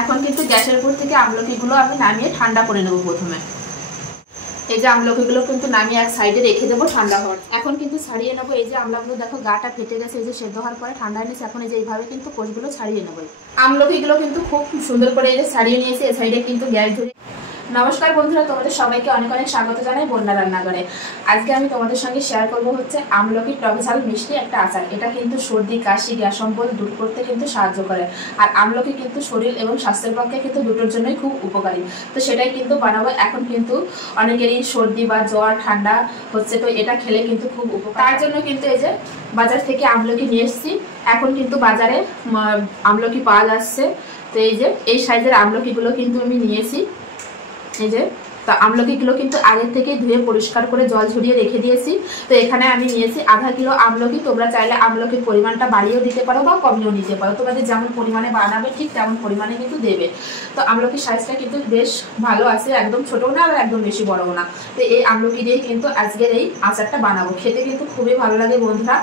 এখন কিন্তু গ্যাসের উপর থেকে আমলকিগুলো আমি নামিয়ে ঠান্ডা করে নেব। প্রথমে এই যে আমলকিগুলো কিন্তু নামিয়ে এক সাইডে রেখে দেবো ঠান্ডা হওয়ার। এখন কিন্তু ছাড়িয়ে নেবো। এই যে আমলাগুলো দেখো গাটা ফেটে গেছে, এই যে সেদ্ধ হওয়ার পরে ঠান্ডা এনেছে। এখন এই যে এইভাবে কিন্তু কোষগুলো ছাড়িয়ে নেবো। আমলকিগুলো কিন্তু খুব সুন্দর করে এই যে ছাড়িয়ে নিয়েছি। এই সাইডে কিন্তু গ্যাস ধরে। নমস্কার বন্ধুরা, তোমাদের সবাইকে অনেক অনেক স্বাগত জানাই বন্যা রান্নাঘরে। আজকে আমি তোমাদের সঙ্গে শেয়ার করব হচ্ছে আমলকি টক ঝাল মিষ্টি একটা আচার। এটা কিন্তু সর্দি, কাশি, গ্যাস অম্বল দূর করতে কিন্তু সাহায্য করে। আর আমলকি কিন্তু শরীর এবং স্বাস্থ্যের পক্ষে কিন্তু দুটোর জন্যই খুব উপকারী। তো সেটাই কিন্তু বানাবো। এখন কিন্তু অনেকেরই সর্দি বা জ্বর ঠান্ডা হচ্ছে, তো এটা খেলে কিন্তু খুব উপকার। তার জন্য কিন্তু এই যে বাজার থেকে আমলকি নিয়ে এসেছি। এখন কিন্তু বাজারে আমলকি পাওয়া যাচ্ছে। তো এই যে এই সাইজের আমলকিগুলো কিন্তু আমি নিয়েছি। এই যে তো আমলকিগুলো কিন্তু আগের থেকে ধুয়ে পরিষ্কার করে জল ঝরিয়ে রেখে দিয়েছি। তো এখানে আমি নিয়েছি আধা কিলো আমলকি। তোমরা চাইলে আমলকির পরিমাণটা বাড়িয়েও দিতে পারো বা কমিয়েও নিতে পারো। তোমাদের যেমন পরিমাণে বানাবে ঠিক তেমন পরিমাণে কিন্তু দেবে। তো আমলকির সাইজটা কিন্তু বেশ ভালো আছে, একদম ছোটও না আর একদম বেশি বড়ও না। তো এই আমলকি দিয়ে কিন্তু আজকের এই আচারটা বানাবো। খেতে কিন্তু খুবই ভালো লাগে বন্ধুরা।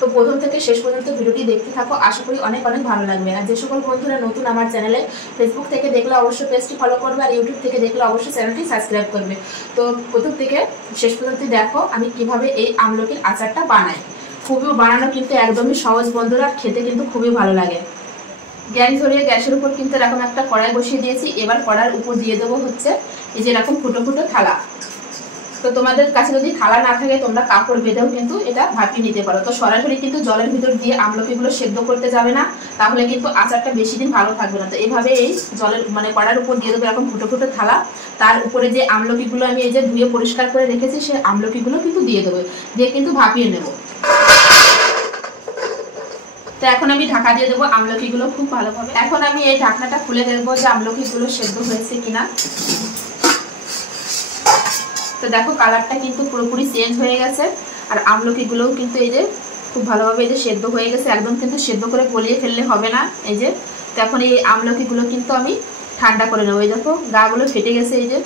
তো প্রথম থেকে শেষ পর্যন্ত ভিডিওটি দেখতে থাকো, আশা করি অনেক অনেক ভালো লাগবে। আর যে সকল বন্ধুরা নতুন আমার চ্যানেলে, ফেসবুক থেকে দেখলে অবশ্যই পেজটি ফলো করবে, আর ইউটিউব থেকে দেখলে অবশ্যই চ্যানেলটি সাবস্ক্রাইব করবে। তো প্রথম থেকে শেষ পর্যন্ত দেখো আমি কিভাবে এই আমলকির আচারটা বানাই। খুবই বানানো কিন্তু একদমই সহজ বন্ধুরা, খেতে কিন্তু খুবই ভালো লাগে। গ্যাস ধরিয়ে গ্যাসের উপর কিন্তু এরকম একটা কড়াই বসিয়ে দিয়েছি। এবার কড়াইয়ের উপর দিয়ে দেবো হচ্ছে এই যে এরকম ফুটো ফুটো থালা। তো তোমাদের কাছে যদি থালা না থাকে তোমরা কাপড় বেঁধেও কিন্তু এটা ভাপিয়ে নিতে পারো। তো সরাসরি কিন্তু জলের ভিতর দিয়ে আমলকিগুলো সেদ্ধ করতে যাবে না, তাহলে কিন্তু আচারটা বেশি দিন ভালো থাকবে না। তো এইভাবে এই জলের কড়ার উপর দিয়ে দেবো এরকম ফুটো ফুটো থালা। তার উপরে যে আমলকিগুলো আমি এই যে ধুয়ে পরিষ্কার করে রেখেছি সেই আমলকিগুলো কিন্তু দিয়ে দেবো, দিয়ে কিন্তু ভাপিয়ে নেব। তো এখন আমি ঢাকা দিয়ে দেবো আমলকিগুলো খুব ভালোভাবে। এখন আমি এই ঢাকনাটা খুলে দেখবো যে আমলকিগুলো সেদ্ধ হয়েছে কিনা। তো দেখো কালারটা কিন্তু পুরোপুরি চেঞ্জ হয়ে গেছে। আর আমলকিগুলোও কিন্তু এই যে খুব ভালোভাবে এই যে সেদ্ধ হয়ে গেছে। একদম কিন্তু সেদ্ধ করে গলিয়ে ফেললে হবে না। এই যে তো এখন এই আমলকিগুলো কিন্তু আমি ঠান্ডা করে নেবো। এই দেখো গাগুলো ফেটে গেছে। এই যে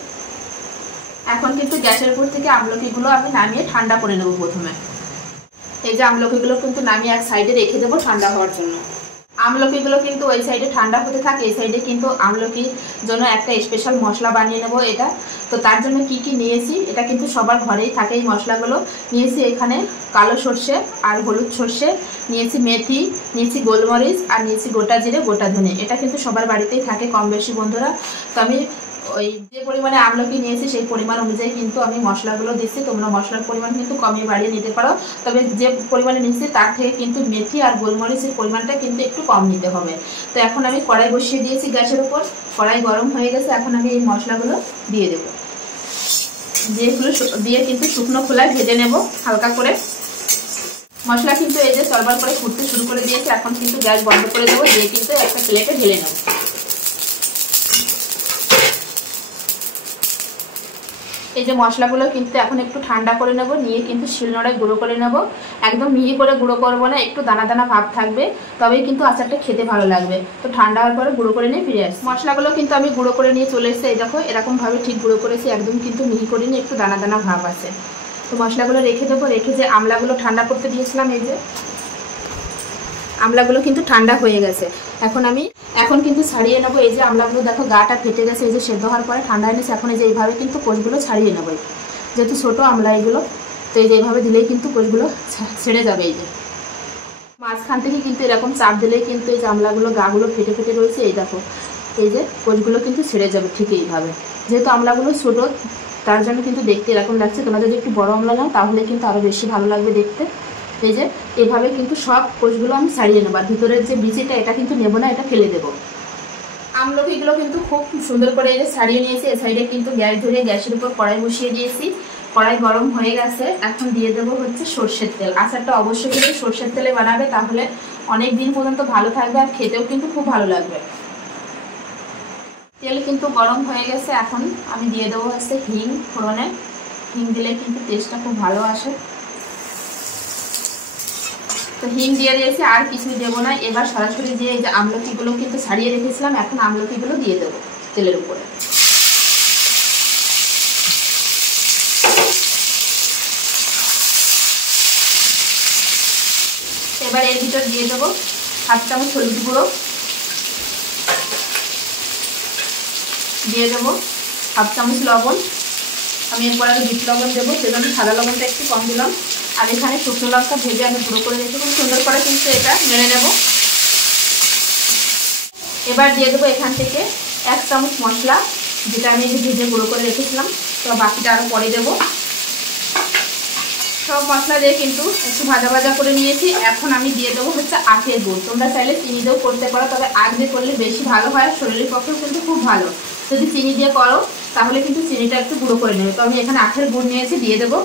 এখন কিন্তু গ্যাসের উপর থেকে আমলকিগুলো আমি নামিয়ে ঠান্ডা করে নেবো। প্রথমে এই যে আমলকিগুলো কিন্তু নামিয়ে এক সাইডে রেখে দেবো ঠান্ডা হওয়ার জন্য। আমলকিগুলো কিন্তু ওই সাইডে ঠান্ডা হতে থাকে, এই সাইডে কিন্তু আমলকির জন্য একটা স্পেশাল মশলা বানিয়ে নেব এটা। তো তার জন্য কি কি নিয়েছি, এটা কিন্তু সবার ঘরেই থাকে এই মশলাগুলো। নিয়েছি এখানে কালো সর্ষে আর হলুদ সর্ষে, নিয়েছি মেথি, নিয়েছি গোলমরিচ, আর নিয়েছি গোটা জিরে, গোটা ধনে। এটা কিন্তু সবার বাড়িতেই থাকে কম বেশি বন্ধুরা। তো আমি ওই যে পরিমাণে আমলকি নিয়েছি সেই পরিমাণ অনুযায়ী কিন্তু আমি মশলাগুলো দিচ্ছি। তোমরা মশলার পরিমাণ কিন্তু কমিয়ে বাড়িয়ে নিতে পারো, তবে যে পরিমাণে নিচ্ছি তার থেকে কিন্তু মেথি আর গোলমরিচের পরিমাণটা কিন্তু একটু কম নিতে হবে। তো এখন আমি কড়াই বসিয়ে দিয়েছি গ্যাসের উপর। কড়াই গরম হয়ে গেছে। এখন আমি এই মশলাগুলো দিয়ে দেবো। যেগুলো দিয়ে কিন্তু শুকনো খোলায় ভেজে নেব হালকা করে। মশলা কিন্তু এই যে চরবার করে ফুটতে শুরু করে দিয়েছে। এখন কিন্তু গ্যাস বন্ধ করে দেবো, দিয়ে কিন্তু একটা প্লেটে ঢেলে নেব। এই যে মশলাগুলো কিন্তু এখন একটু ঠান্ডা করে নেব, নিয়ে কিন্তু শিলনোড়ায় গুঁড়ো করে নেব। একদম মিহি করে গুঁড়ো করবো না, একটু দানা দানা ভাব থাকবে, তবেই কিন্তু আচারটা খেতে ভালো লাগবে। তো ঠান্ডা হওয়ার পরে গুঁড়ো করে নিয়ে ফিরে আসছি। মশলাগুলো কিন্তু আমি গুঁড়ো করে নিয়ে চলে এসেছি। এই দেখো এরকমভাবে ঠিক গুঁড়ো করেছি, একদম কিন্তু মিহি করে নিয়ে একটু দানা দানা ভাব আছে। তো মশলাগুলো রেখে দেবো। রেখে যে আমলাগুলো ঠান্ডা করতে দিয়েছিলাম, এই যে আমলাগুলো কিন্তু ঠান্ডা হয়ে গেছে। এখন কিন্তু ছাড়িয়ে নেবো। এই যে আমলাগুলো দেখো গাটা ফেটে গেছে, এই যে সেদ্ধ হওয়ার পরে ঠান্ডা এনেছে। এখন এই যে এইভাবে কিন্তু কোষগুলো ছাড়িয়ে নেবো, যেহেতু ছোটো আমলা এগুলো। তো এই যে এইভাবে দিলেই কিন্তু কোষগুলো ছেড়ে যাবে। এই যে মাঝখান থেকে কিন্তু এরকম চাপ দিলেই কিন্তু এই যে আমলাগুলো গাগুলো ফেটে ফেটে রয়েছে, এই দেখো এই যে কোষগুলো কিন্তু ছেড়ে যাবে ঠিক এইভাবে। যেহেতু আমলাগুলো ছোটো তার জন্য কিন্তু দেখতে এরকম লাগছে। তোমরা যদি একটু বড় আমলা নাও তাহলে কিন্তু আরও বেশি ভালো লাগবে দেখতে। এই যে এভাবে কিন্তু সব কোষগুলো আমি ছাড়িয়ে নেবো। আর ভিতরের যে বিচিটা এটা কিন্তু নেবো না, এটা ফেলে দেবো। আমলকিগুলো কিন্তু খুব সুন্দর করে এই যে ছাড়িয়ে নিয়েছি। এই সাইডে কিন্তু গ্যাস ধরিয়ে গ্যাসের উপর কড়াই বসিয়ে দিয়েছি। কড়াই গরম হয়ে গেছে। এখন দিয়ে দেবো হচ্ছে সর্ষের তেল। আচারটা অবশ্যই কিন্তু সর্ষের তেলে বানাবে, তাহলে অনেক দিন পর্যন্ত ভালো থাকবে আর খেতেও কিন্তু খুব ভালো লাগবে। তেল কিন্তু গরম হয়ে গেছে। এখন আমি দিয়ে দেবো হচ্ছে হিং ফোড়নে। হিং দিলে কিন্তু টেস্টটা খুব ভালো আসে। তো হিং দিয়ে দিয়েছি, আর কিছুই দেবো না। এবার সরাসরি দিয়ে এই যে আমলকিগুলো কিন্তু ছাড়িয়ে রেখেছিলাম, এখন আমলকিগুলো দিয়ে দেবো তেলের উপরে। এবার এর ভিতর দিয়ে দেবো 1 চামচ হলুদ গুঁড়ো, দিয়ে দেবো হাফ চামচ লবণ। আমি এরপর আগে বিট লবণ দেবো, সেজন্য সাদা লবণটা একটু কম দিলাম। আর এখানে শুকনো লঙ্কা ভেজে আমি গুঁড়ো করে রেখে খুব সুন্দর করে কিন্তু এটা নেড়ে নেব। এবার দিয়ে দেবো এখান থেকে 1 চামচ মশলা, যেটা আমি ভেজে গুঁড়ো করে রেখেছিলাম। তো বাকিটা আরও পরে দেবো। সব মশলা দিয়ে কিন্তু একটু ভাজা ভাজা করে নিয়েছি। এখন আমি দিয়ে দেবো হচ্ছে আখের গুড়। তোমরা চাইলে চিনি দিয়েও করতে পারো, তবে আখ দিয়ে করলে বেশি ভালো হয়, শরীরের পক্ষেও কিন্তু খুব ভালো। যদি চিনি দিয়ে করো তাহলে কিন্তু চিনিটা একটু গুঁড়ো করে নেবে। তো আমি এখানে আখের গুড় নিয়েছি, দিয়ে দেবো।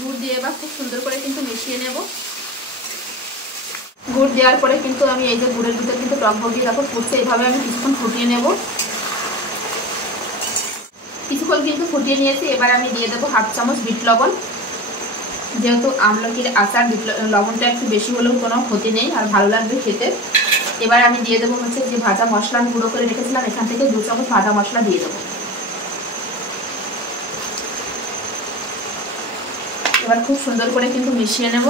গুড় দিয়ে এবার খুব সুন্দর করে কিন্তু মিশিয়ে নেব। গুড় দেওয়ার পরে কিন্তু আমি এই যে গুড়ের ভিতরে কিন্তু টক দিয়ে দেখো ফুটছে, এইভাবে আমি কিছুক্ষণ ফুটিয়ে নেব। কিছুক্ষণ কিন্তু ফুটিয়ে নিয়েছি। এবার আমি দিয়ে দেবো হাফ চামচ বিট লবণ। যেহেতু আমলকির আচার লবণটা একটু বেশি হলেও কোনো ক্ষতি নেই, আর ভালো লাগবে খেতে। এবার আমি দিয়ে দেবো হচ্ছে যে ভাজা মশলা আমি গুঁড়ো করে রেখেছিলাম, এখান থেকে 2 চামচ ভাজা মশলা দিয়ে দেবো। এবার খুব সুন্দর করে কিন্তু মিশিয়ে নেব।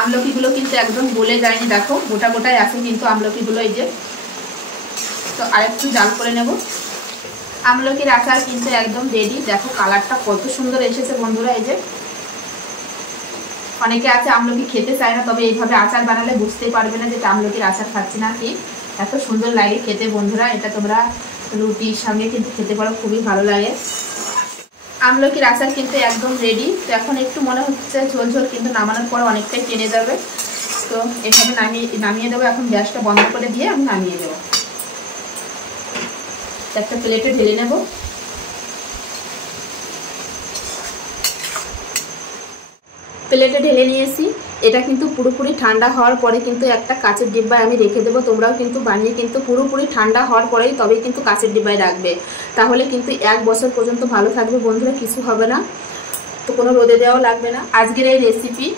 আমলকিগুলো কিন্তু একদম গলে যায়নি, দেখো গোটা গোটায় আছে কিন্তু আমলকিগুলো, এই যে। তো আরেকটু জাল করে নেব। আমলকির আচার কিন্তু একদম রেডি। দেখো কালারটা কত সুন্দর এসেছে বন্ধুরা, এই যে। অনেকে আছে আমলকি খেতে চায় না, তবে এইভাবে আচার বানালে বুঝতেই পারবে না যে আমলকির আচার খাচ্ছি না কি। এত সুন্দর লাগে খেতে বন্ধুরা। এটা তোমরা রুটির সঙ্গে কিন্তু খেতে পারো, খুবই ভালো লাগে। আমলকির আচার কিন্তু একদম রেডি। তো এখন একটু মনে হচ্ছে ঝোল ঝোল, কিন্তু নামানোর পর অনেকটাই টেনে যাবে। তো এভাবে নামিয়ে দেবো। এখন গ্যাসটা বন্ধ করে দিয়ে আমি নামিয়ে দেবো। একটা প্লেটে ঢেলে নেব। প্লেটে ঢেলে নিয়েছি। এটা কিন্তু পুরোপুরি ঠান্ডা হওয়ার পরে কিন্তু একটা কাঁচের ডিব্বায় আমি রেখে দেবো। তোমরাও কিন্তু বানিয়ে কিন্তু পুরোপুরি ঠান্ডা হওয়ার পরেই তবেই কিন্তু কাঁচের ডিব্বায় রাখবে, তাহলে কিন্তু 1 বছর পর্যন্ত ভালো থাকবে বন্ধুরা, কিছু হবে না। তো কোনো রোদে দেওয়াও লাগবে না। আজকের এই রেসিপি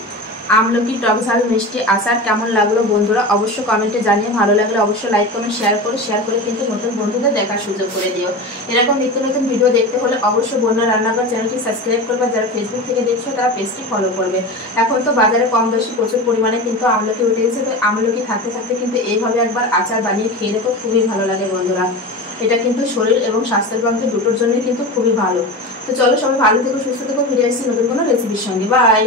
আমলকি টক ঝাল মিষ্টি আচার কেমন লাগলো বন্ধুরা অবশ্যই কমেন্টে জানিয়ে। ভালো লাগলে অবশ্যই লাইক কমেন্ট শেয়ার করে কিন্তু নতুন বন্ধুদের দেখার সুযোগ করে দিও। এরকম নিত্য নতুন ভিডিও দেখতে হলে অবশ্যই বন্যা রান্নাঘর চ্যানেলটি সাবস্ক্রাইব করবে। যারা ফেসবুক থেকে দেখছো তারা পেজটি ফলো করবে। এখন তো বাজারে কম বেশি প্রচুর পরিমাণে কিন্তু আমলকি উঠে গেছে। তো আমলকি থাকতে থাকতে কিন্তু এইভাবে একবার আচার বানিয়ে খেয়ে দেখো, খুবই ভালো লাগে বন্ধুরা। এটা কিন্তু শরীর এবং স্বাস্থ্যের পক্ষে দুটোর জন্যই কিন্তু খুবই ভালো। তো চলো সবাই ভালো থেকো, সুস্থ থেকো। ফিরে আসছি নতুন কোনো রেসিপির সঙ্গে। বাই।